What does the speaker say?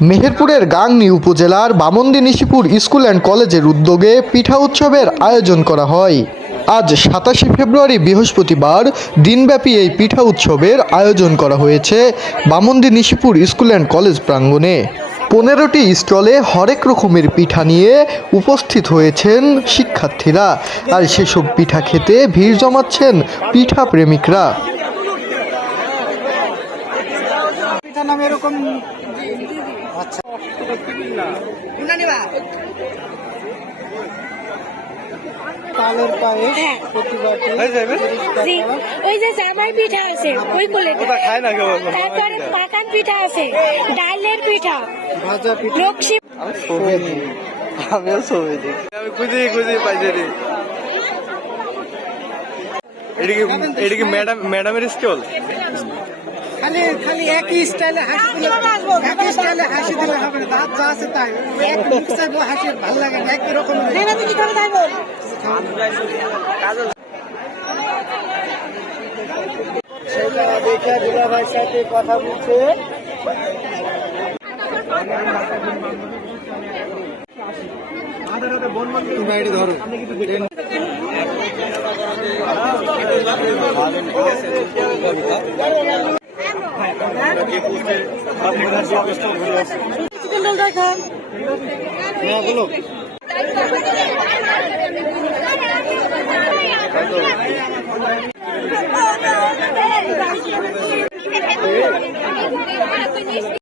মেহেরপুরের গাংনী উপজেলার Bamondi Nishipur school and কলেজের উদ্যোগে পিঠা উৎসবের আয়োজন করা হয়। আজ 27 ফেব্রুয়ারি বৃহস্পতিবার দিনব্যাপী এই পিঠা উৎসবের আয়োজন করা হয়েছে Bamondi Nishipur school and college প্রাঙ্গণে। 15টি স্টলে হরেক রকমের পিঠা নিয়ে উপস্থিত হয়েছেন শিক্ষার্থীরা, আর সেসব পিঠা খেতে ভিড় জমাচ্ছেন পিঠা প্রেমিকরা। তালের পায়েস ওই যে জামাই পিঠা আছে ওই কোলে, তারপরে পাকান পিঠা আছে, ডালের পিঠা, ভাজা পিঠা। লক্ষ্মী আমিও ছবি দিই, আমি খুঁজে পাইছি রে। এটা কি ম্যাডামের স্টল? খালি একই স্টাইলে হাসি দিলে হবে না, দাঁত যা আছে তাই এক চাইবো হাসি ভালো লাগে না, একই রকম। সেটা দেখে দুলা ভাইয়ের সাথে কথা বলছে। বলো